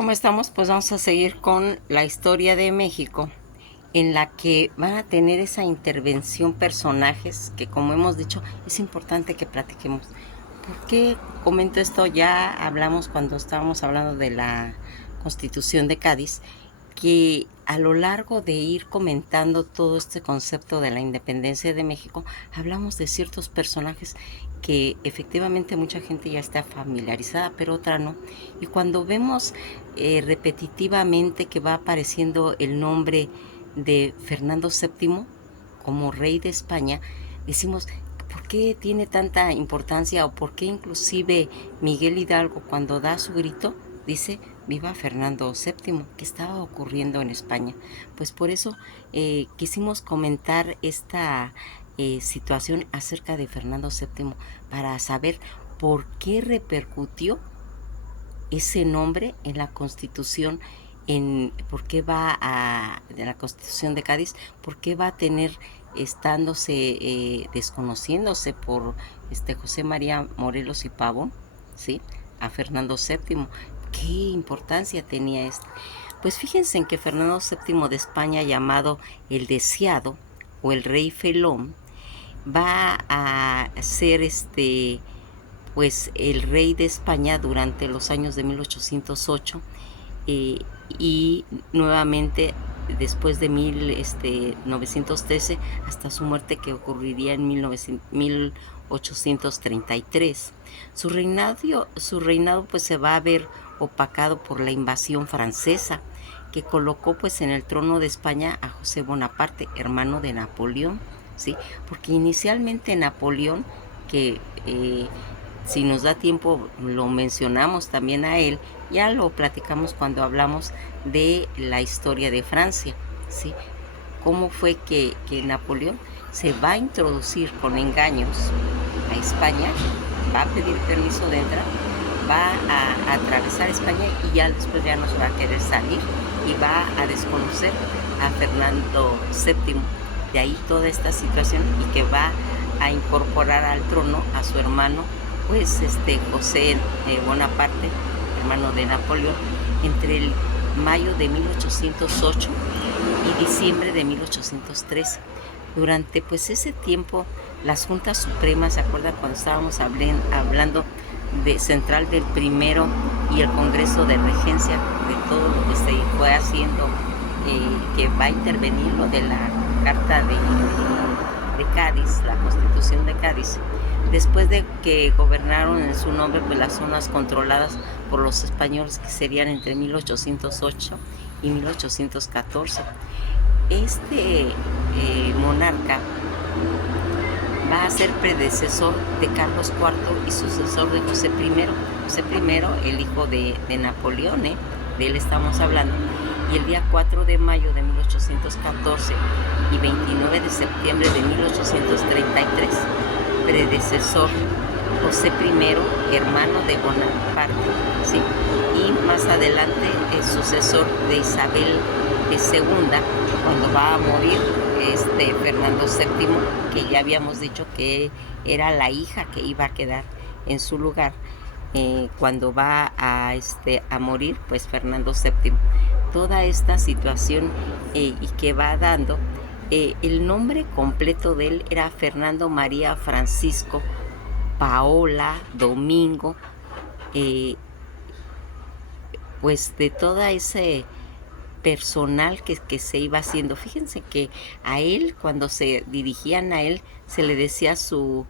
¿Cómo estamos? Pues vamos a seguir con la historia de México, en la que van a tener esa intervención personajes que, como hemos dicho, es importante que platiquemos. ¿Por qué comento esto? Ya hablamos cuando estábamos hablando de la Constitución de Cádiz, que a lo largo de ir comentando todo este concepto de la independencia de México, hablamos de ciertos personajes que efectivamente mucha gente ya está familiarizada, pero otra no. Y cuando vemos repetitivamente que va apareciendo el nombre de Fernando VII como rey de España, decimos, ¿por qué tiene tanta importancia o por qué inclusive Miguel Hidalgo cuando da su grito dice viva Fernando VII? ¿Qué estaba ocurriendo en España? Pues por eso quisimos comentar esta situación acerca de Fernando VII para saber por qué repercutió ese nombre en la Constitución, por qué va a, de la Constitución de Cádiz, por qué va a tener, estándose, desconociéndose por José María Morelos y Pavón, ¿sí? A Fernando VII. ¿Qué importancia tenía esto? Pues fíjense en que Fernando VII de España, llamado el Deseado o el Rey Felón, va a ser pues el rey de España durante los años de 1808 y nuevamente después de 1913 hasta su muerte, que ocurriría en 1833. Su reinado pues se va a ver opacado por la invasión francesa, que colocó pues en el trono de España a José Bonaparte, hermano de Napoleón, ¿sí? Porque inicialmente Napoleón, que si nos da tiempo lo mencionamos también a él, ya lo platicamos cuando hablamos de la historia de Francia, ¿sí? Cómo fue que Napoleón se va a introducir con engaños a España, va a pedir permiso de entrar, va a atravesar España y ya después ya no se va a querer salir y va a desconocer a Fernando VII. De ahí toda esta situación, y que va a incorporar al trono a su hermano, pues José Bonaparte, hermano de Napoleón, entre el mayo de 1808 y diciembre de 1813. Durante pues ese tiempo, las juntas supremas, ¿se acuerdan cuando estábamos hablando de Central del Primero y el Congreso de Regencia, de todo lo que se fue haciendo, que va a intervenir lo de la Carta de Cádiz, la Constitución de Cádiz? Después de que gobernaron en su nombre pues las zonas controladas por los españoles, que serían entre 1808 y 1814. Monarca va a ser predecesor de Carlos IV y sucesor de José I. José I, el hijo de Napoleón, de él estamos hablando. Y el día 4 de mayo de 1814 y 29 de septiembre de 1833, predecesor José I, hermano de Bonaparte, ¿sí? Y más adelante el sucesor de Isabel II, cuando va a morir Fernando VII, que ya habíamos dicho que era la hija que iba a quedar en su lugar, cuando va a morir pues Fernando VII. Toda esta situación, y que va dando, el nombre completo de él era Fernando María Francisco Paola Domingo, pues de toda ese personal que se iba haciendo. Fíjense que a él, cuando se dirigían a él, se le decía su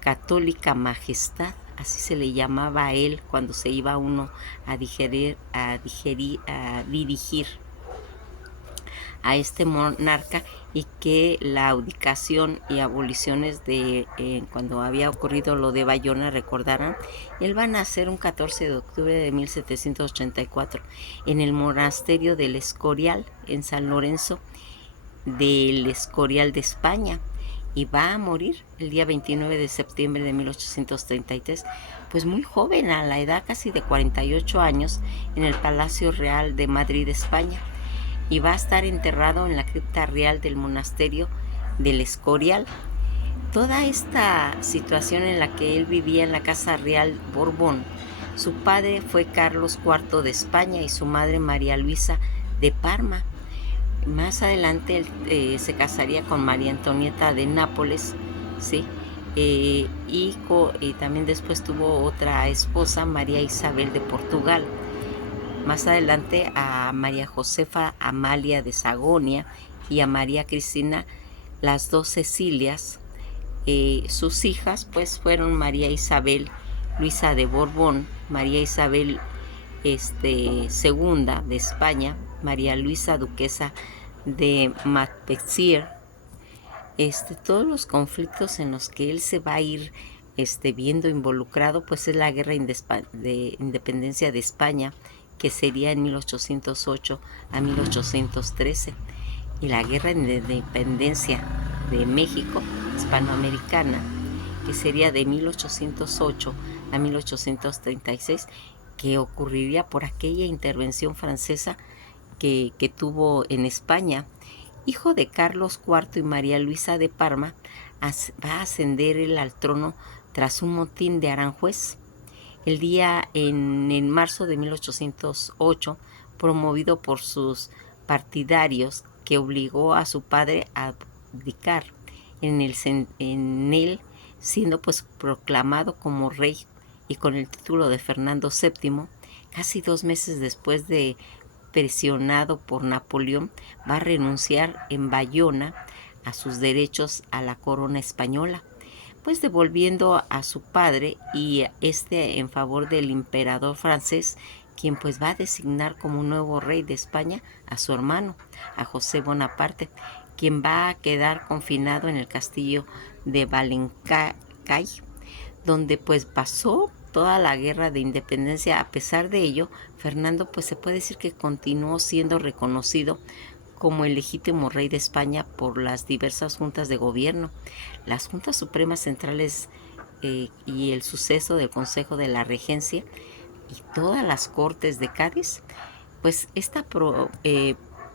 católica majestad, así se le llamaba a él cuando se iba uno a dirigir a este monarca, y que la abdicación y aboliciones de cuando había ocurrido lo de Bayona, recordarán, él va a nacer un 14 de octubre de 1784 en el monasterio del Escorial, en San Lorenzo del Escorial de España, y va a morir el día 29 de septiembre de 1833, pues muy joven, a la edad casi de 48 años, en el Palacio Real de Madrid, España, y va a estar enterrado en la cripta real del monasterio del Escorial. Toda esta situación en la que él vivía en la Casa Real Borbón Su padre fue Carlos IV de España y su madre María Luisa de Parma. Más adelante él se casaría con María Antonieta de Nápoles, ¿sí? Y también después tuvo otra esposa, María Isabel de Portugal. Más adelante a María Josefa Amalia de Sajonia y a María Cristina, las dos Cecilias. Sus hijas pues fueron María Isabel Luisa de Borbón, María Isabel segunda de España, María Luisa duquesa de Montpensier. Todos los conflictos en los que él se va a ir viendo involucrado, pues es la guerra de independencia de España, que sería en 1808 a 1813, y la guerra de independencia de México, hispanoamericana, que sería de 1808 a 1836, que ocurriría por aquella intervención francesa que tuvo en España. Hijo de Carlos IV y María Luisa de Parma, va a ascender él al trono tras un motín de Aranjuez. En marzo de 1808, promovido por sus partidarios, que obligó a su padre a abdicar, en él siendo pues proclamado como rey y con el título de Fernando VII. Casi 2 meses después de presionado por Napoleón, va a renunciar en Bayona a sus derechos a la corona española, pues devolviendo a su padre y en favor del emperador francés, quien pues va a designar como nuevo rey de España a su hermano, a José Bonaparte, quien va a quedar confinado en el castillo de Valencay, donde pues pasó toda la guerra de independencia. A pesar de ello, Fernando pues se puede decir que continuó siendo reconocido como el legítimo rey de España por las diversas juntas de gobierno, las juntas supremas centrales y el suceso del Consejo de la Regencia y todas las Cortes de Cádiz, pues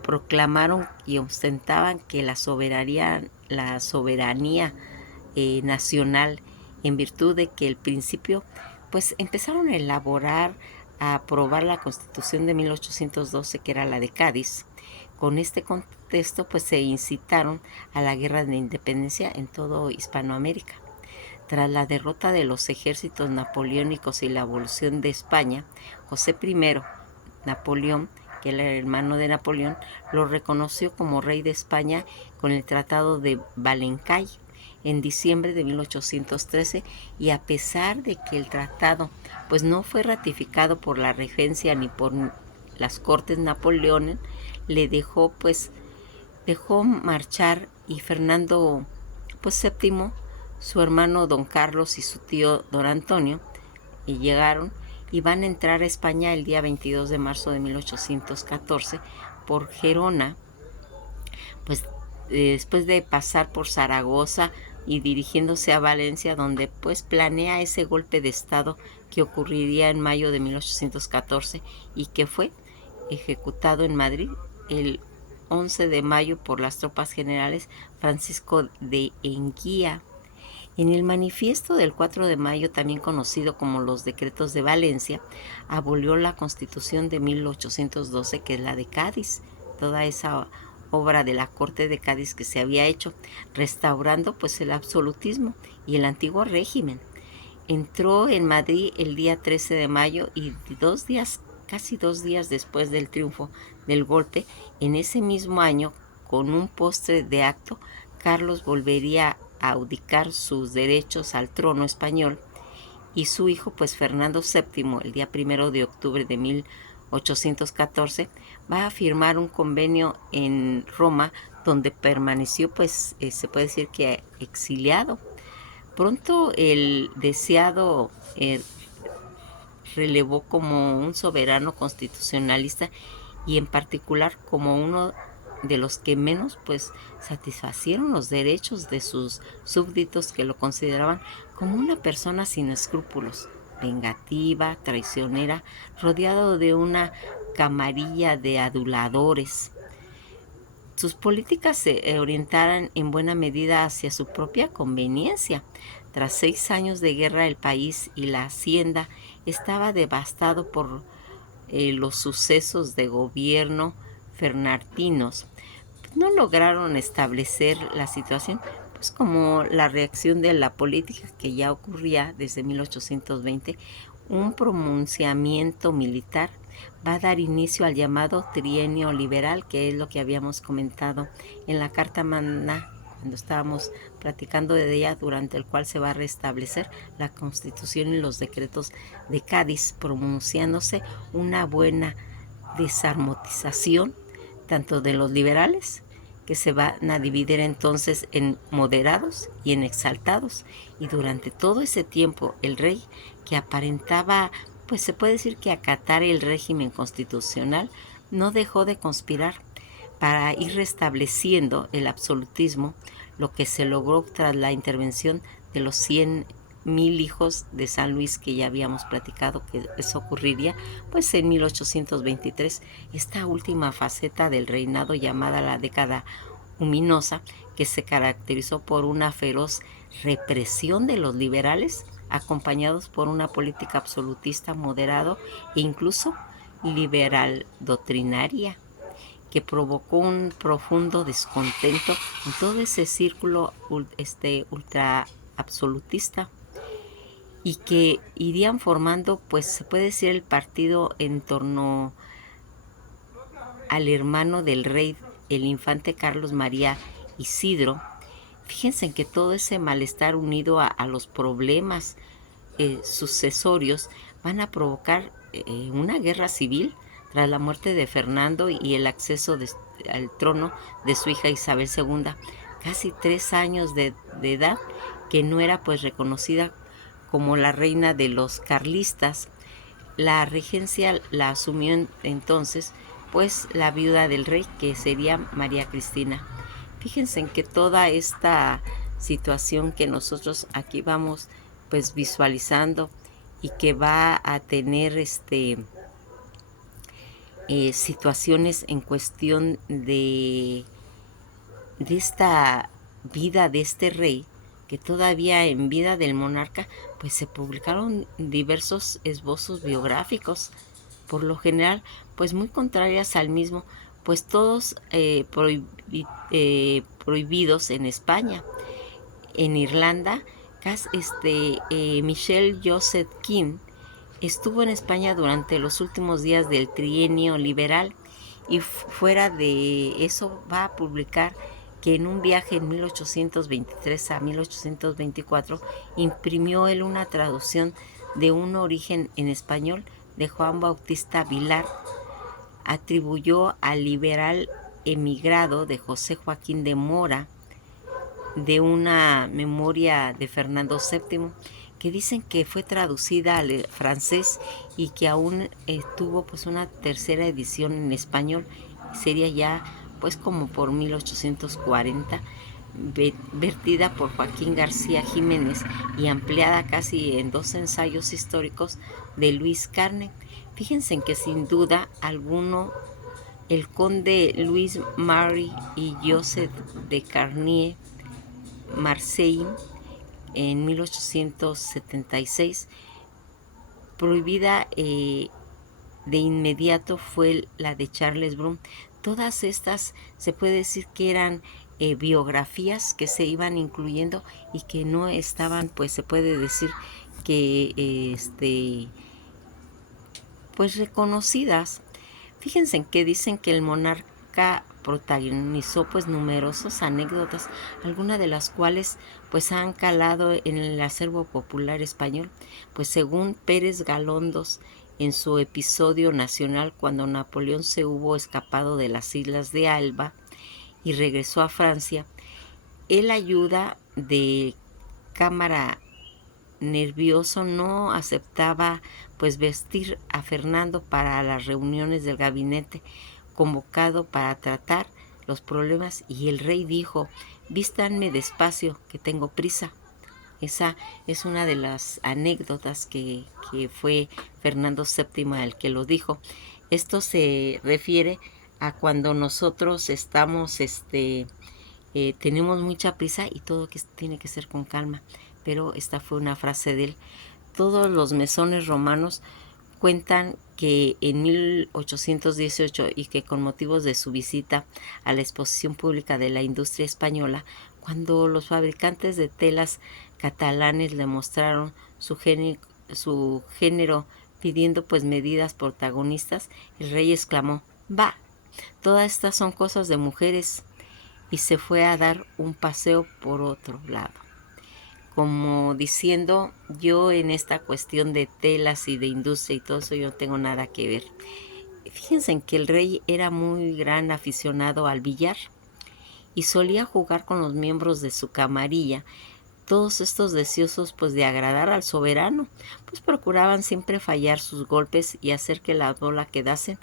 proclamaron y ostentaban que la soberanía nacional, en virtud de que el principio pues empezaron a elaborar, a aprobar la Constitución de 1812, que era la de Cádiz. Con este contexto pues se incitaron a la guerra de independencia en todo Hispanoamérica. Tras la derrota de los ejércitos napoleónicos y la abolición de España, José I, Napoleón, que era el hermano de Napoleón, lo reconoció como rey de España con el Tratado de Valencay en diciembre de 1813, y a pesar de que el tratado pues no fue ratificado por la regencia ni por las Cortes Napoleón, le dejó marchar, y Fernando pues VII, su hermano don Carlos y su tío don Antonio llegaron y van a entrar a España el día 22 de marzo de 1814 por Gerona, pues después de pasar por Zaragoza y dirigiéndose a Valencia, donde pues planea ese golpe de estado que ocurriría en mayo de 1814 y que fue ejecutado en Madrid el 11 de mayo por las tropas generales Francisco de Enguía. En el manifiesto del 4 de mayo, también conocido como los Decretos de Valencia, abolió la Constitución de 1812, que es la de Cádiz, toda esa obra de la Corte de Cádiz que se había hecho, restaurando pues el absolutismo y el antiguo régimen. Entró en Madrid el día 13 de mayo y casi 2 días después del triunfo del golpe, en ese mismo año, con un postre de acto, Carlos volvería a abdicar sus derechos al trono español, y su hijo pues Fernando VII, el día 1 de octubre de 1814, va a firmar un convenio en Roma, donde permaneció pues se puede decir que exiliado. Pronto el deseado relevó como un soberano constitucionalista, y en particular como uno de los que menos pues satisfacieron los derechos de sus súbditos, que lo consideraban como una persona sin escrúpulos, vengativa, traicionera, rodeado de una camarilla de aduladores. Sus políticas se orientaran en buena medida hacia su propia conveniencia. Tras 6 años de guerra, el país y la hacienda estaba devastado por los sucesos de gobierno fernandinos. No lograron establecer la situación, pues como la reacción de la política que ya ocurría desde 1820, un pronunciamiento militar va a dar inicio al llamado trienio liberal, que es lo que habíamos comentado en la Carta Magna cuando estábamos platicando de ella, durante el cual se va a restablecer la Constitución y los decretos de Cádiz, pronunciándose una buena desarmonización tanto de los liberales, que se van a dividir entonces en moderados y en exaltados. Y durante todo ese tiempo el rey, que aparentaba, pues se puede decir que acatar el régimen constitucional, no dejó de conspirar para ir restableciendo el absolutismo, lo que se logró tras la intervención de los 100,000 hijos de San Luis, que ya habíamos platicado que eso ocurriría pues en 1823, esta última faceta del reinado llamada la década luminosa, que se caracterizó por una feroz represión de los liberales, acompañados por una política absolutista moderado e incluso liberal doctrinaria, que provocó un profundo descontento en todo ese círculo ultra absolutista, y que irían formando, pues se puede decir, el partido en torno al hermano del rey, el infante Carlos María Isidro. Fíjense en que todo ese malestar unido a los problemas sucesorios van a provocar una guerra civil tras la muerte de Fernando y el acceso al trono de su hija Isabel II, casi 3 años de edad, que no era pues reconocida como la reina de los carlistas. La regencia la asumió entonces pues la viuda del rey, que sería María Cristina. Fíjense en que toda esta situación que nosotros aquí vamos pues visualizando, y que va a tener situaciones en cuestión de esta vida de este rey, que todavía en vida del monarca pues se publicaron diversos esbozos biográficos, por lo general pues muy contrarias al mismo, pues todos prohibidos en España. En Irlanda, Michelle Joseph King estuvo en España durante los últimos días del trienio liberal, y fuera de eso va a publicar que en un viaje en 1823 a 1824 imprimió él una traducción de Un origen en español de Juan Bautista Vilar. Atribuyó al liberal emigrado de José Joaquín de Mora de una memoria de Fernando VII, que dicen que fue traducida al francés y que aún tuvo pues una tercera edición en español. Sería ya pues como por 1840, vertida por Joaquín García Jiménez y ampliada casi en 2 ensayos históricos de Luis Carne. Fíjense en que sin duda alguno el conde Luis Marie y Joseph de Carnier Marseille en 1876, prohibida de inmediato fue la de Charles Brum. Todas estas se puede decir que eran biografías que se iban incluyendo y que no estaban, pues se puede decir que pues reconocidas. Fíjense en que dicen que el monarca protagonizó pues numerosas anécdotas, algunas de las cuales pues han calado en el acervo popular español, pues según Pérez Galondos, en su episodio nacional, cuando Napoleón se hubo escapado de las islas de Elba y regresó a Francia, el ayuda de cámara nervioso no aceptaba pues vestir a Fernando para las reuniones del gabinete convocado para tratar los problemas, y el rey dijo: vístanme despacio, que tengo prisa. Esa es una de las anécdotas que fue Fernando VII el que lo dijo. Esto se refiere a cuando nosotros estamos, tenemos mucha prisa y todo que tiene que ser con calma. Pero esta fue una frase de él. todos los mesones romanos cuentan que en 1818 y que con motivos de su visita a la exposición pública de la industria española, cuando los fabricantes de telas catalanes le mostraron su género pidiendo pues medidas protagonistas, el rey exclamó: «Va, todas estas son cosas de mujeres», y se fue a dar un paseo por otro lado, como diciendo: yo en esta cuestión de telas y de industria y todo eso yo no tengo nada que ver. Fíjense en que el rey era muy gran aficionado al billar y solía jugar con los miembros de su camarilla. Todos estos deseosos pues de agradar al soberano, pues procuraban siempre fallar sus golpes y hacer que la bola quedase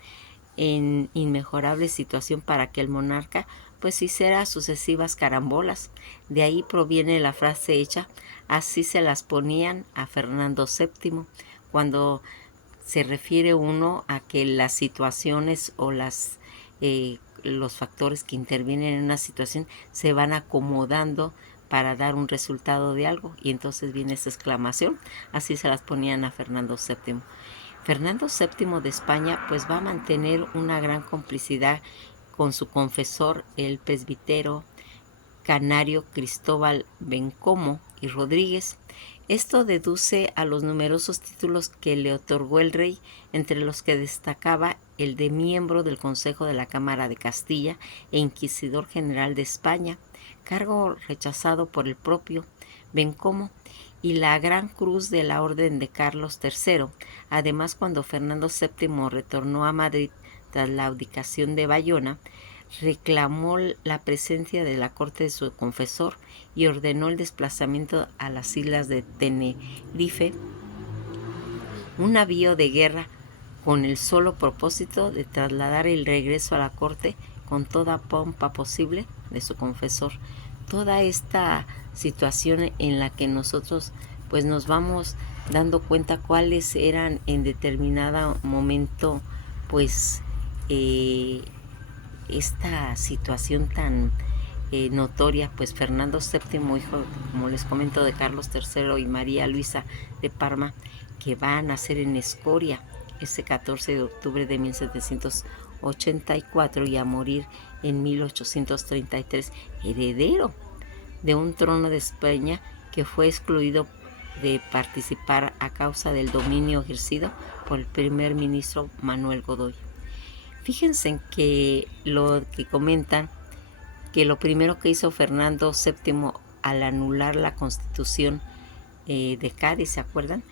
en inmejorable situación para que el monarca pues hiciera sucesivas carambolas. De ahí proviene la frase hecha: así se las ponían a Fernando VII, cuando se refiere uno a que las situaciones o los factores que intervienen en una situación se van acomodando para dar un resultado de algo, y entonces viene esa exclamación: así se las ponían a Fernando VII. Fernando VII de España pues va a mantener una gran complicidad con su confesor, el presbítero canario Cristóbal Bencomo y Rodríguez. Esto deduce a los numerosos títulos que le otorgó el rey, entre los que destacaba el de miembro del Consejo de la Cámara de Castilla e Inquisidor General de España, cargo rechazado por el propio Bencomo, y la Gran Cruz de la Orden de Carlos III. Además, cuando Fernando VII retornó a Madrid tras la abdicación de Bayona, reclamó la presencia de la corte de su confesor y ordenó el desplazamiento a las islas de Tenerife, un navío de guerra con el solo propósito de trasladar el regreso a la corte con toda pompa posible de su confesor. Toda esta situación en la que nosotros pues nos vamos dando cuenta cuáles eran en determinado momento pues esta situación tan notoria, pues Fernando VII, hijo, como les comento, de Carlos III y María Luisa de Parma, que va a nacer en Escoria ese 14 de octubre de 1784 y a morir en 1833, heredero de un trono de España que fue excluido de participar a causa del dominio ejercido por el primer ministro Manuel Godoy. Fíjense en que lo que comentan, que lo primero que hizo Fernando VII al anular la Constitución de Cádiz, ¿se acuerdan?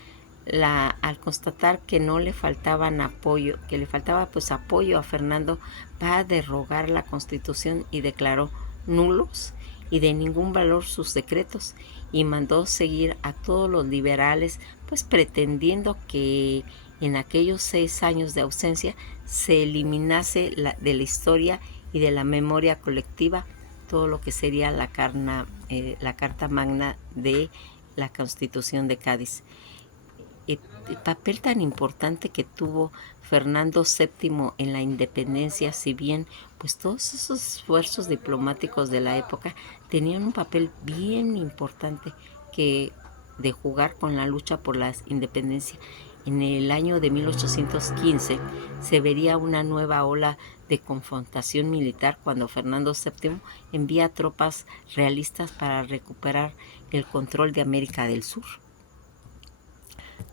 Al constatar que no le faltaban apoyo, que le faltaba pues apoyo a Fernando, va a derogar la Constitución y declaró nulos y de ningún valor sus decretos, y mandó seguir a todos los liberales, pues pretendiendo que en aquellos 6 años de ausencia se eliminase de la historia y de la memoria colectiva todo lo que sería la Carta Magna de la Constitución de Cádiz. El papel tan importante que tuvo Fernando VII en la independencia, si bien pues todos esos esfuerzos diplomáticos de la época tenían un papel bien importante que de jugar con la lucha por la independencia. En el año de 1815 se vería una nueva ola de confrontación militar cuando Fernando VII envía tropas realistas para recuperar el control de América del Sur.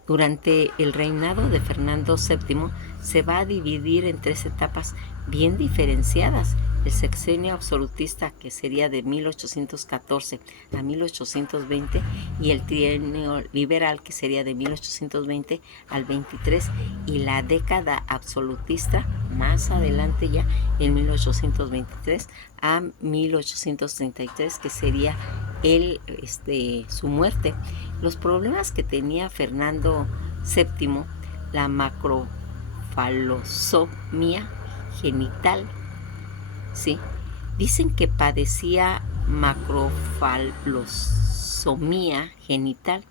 Durante el reinado de Fernando VII se va a dividir en 3 etapas bien diferenciadas: el sexenio absolutista, que sería de 1814 a 1820, y el trienio liberal, que sería de 1820 al 23, y la década absolutista más adelante, ya en 1823 a 1833, que sería su muerte. Los problemas que tenía Fernando VII, la macrofalosomía genital, ¿sí? Dicen que padecía macrofalosomía genital,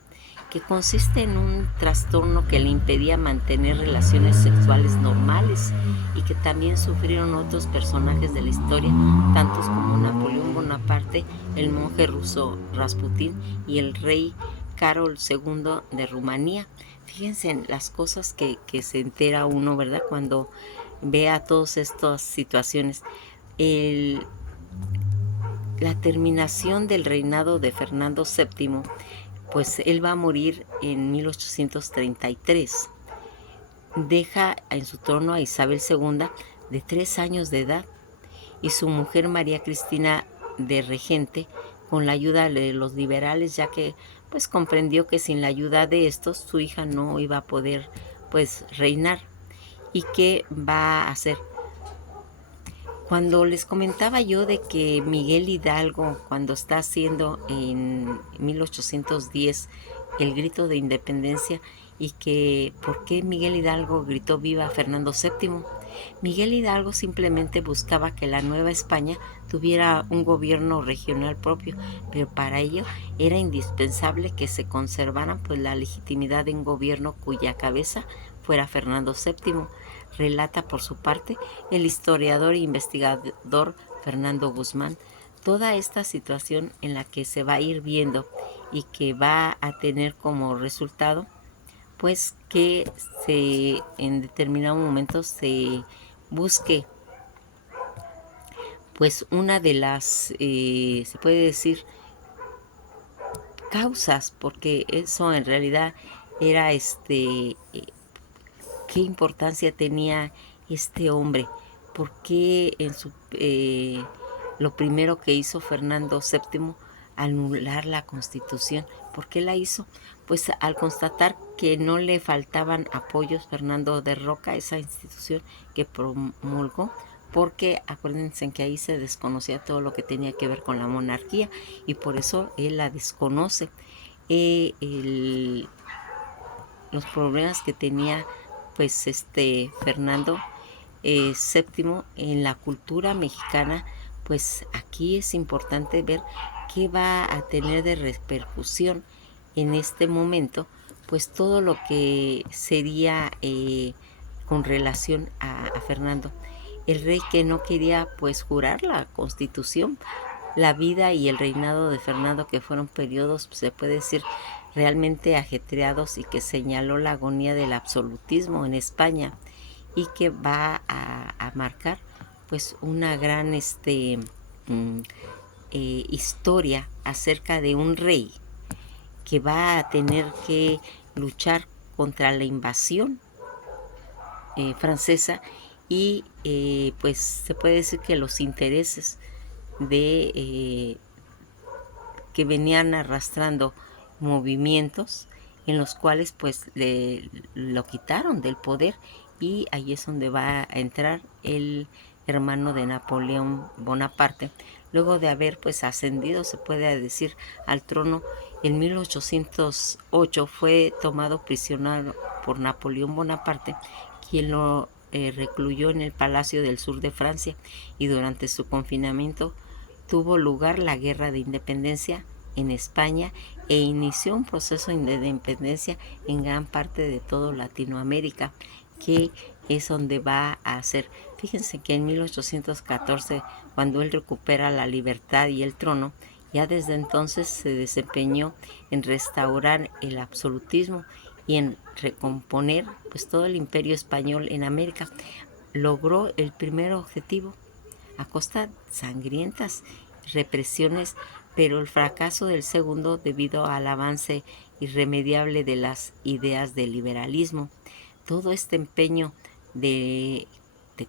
que consiste en un trastorno que le impedía mantener relaciones sexuales normales, y que también sufrieron otros personajes de la historia, tantos como Napoleón Bonaparte, el monje ruso Rasputín y el rey Carol II de Rumanía. Fíjense en las cosas que se entera uno, ¿verdad? Cuando ve a todas estas situaciones. La terminación del reinado de Fernando VII, pues él va a morir en 1833. Deja en su trono a Isabel II de 3 años de edad y su mujer María Cristina de regente con la ayuda de los liberales, ya que pues comprendió que sin la ayuda de estos su hija no iba a poder pues reinar. ¿Y qué va a hacer? Cuando les comentaba yo de que Miguel Hidalgo, cuando está haciendo en 1810 el grito de independencia, y que por qué Miguel Hidalgo gritó viva Fernando VII, Miguel Hidalgo simplemente buscaba que la Nueva España tuviera un gobierno regional propio, pero para ello era indispensable que se conservara pues la legitimidad de un gobierno cuya cabeza fuera Fernando VII. Relata por su parte el historiador e investigador Fernando Guzmán toda esta situación en la que se va a ir viendo y que va a tener como resultado pues que en determinado momento se busque pues una de las, se puede decir, causas, porque eso en realidad era qué importancia tenía este hombre, porque lo primero que hizo Fernando VII, anular la Constitución. ¿Por qué la hizo? Pues al constatar que no le faltaban apoyos, Fernando derroca esa institución que promulgó, porque acuérdense que ahí se desconocía todo lo que tenía que ver con la monarquía y por eso él la desconoce. Los problemas que tenía pues Fernando VII en la cultura mexicana, pues aquí es importante ver qué va a tener de repercusión en este momento, pues todo lo que sería con relación a Fernando, el rey que no quería pues jurar la Constitución. La vida y el reinado de Fernando, que fueron periodos, pues, se puede decir, realmente ajetreados, y que señaló la agonía del absolutismo en España, y que va a marcar pues una gran historia acerca de un rey que va a tener que luchar contra la invasión francesa, y pues se puede decir que los intereses de que venían arrastrando movimientos en los cuales pues lo quitaron del poder, y ahí es donde va a entrar el hermano de Napoleón Bonaparte, luego de haber pues ascendido, se puede decir, al trono. En 1808 fue tomado prisionero por Napoleón Bonaparte, quien lo recluyó en el Palacio del Sur de Francia, y durante su confinamiento tuvo lugar la Guerra de Independencia en España, e inició un proceso de independencia en gran parte de toda Latinoamérica, que es donde va a hacer. Fíjense que en 1814, cuando él recupera la libertad y el trono, ya desde entonces se desempeñó en restaurar el absolutismo y en recomponer pues todo el imperio español en América. Logró el primer objetivo a costa de sangrientas represiones, pero el fracaso del segundo debido al avance irremediable de las ideas del liberalismo. Todo este empeño de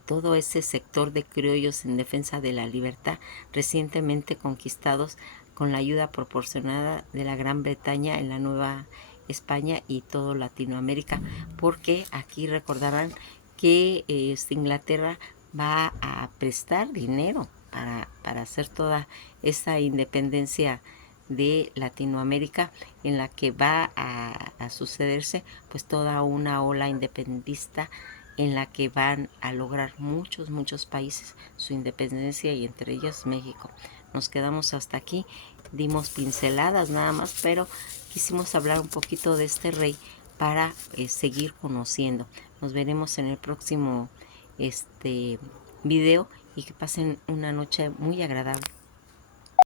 todo ese sector de criollos en defensa de la libertad, recientemente conquistados con la ayuda proporcionada de la Gran Bretaña en la Nueva España y todo Latinoamérica, porque aquí recordarán que Inglaterra va a prestar dinero para hacer toda esa independencia de Latinoamérica, en la que va a sucederse pues toda una ola independentista, en la que van a lograr muchos países su independencia, y entre ellos México. Nos quedamos hasta aquí, dimos pinceladas nada más, pero quisimos hablar un poquito de este rey para seguir conociendo. Nos veremos en el próximo video, y que pasen una noche muy agradable.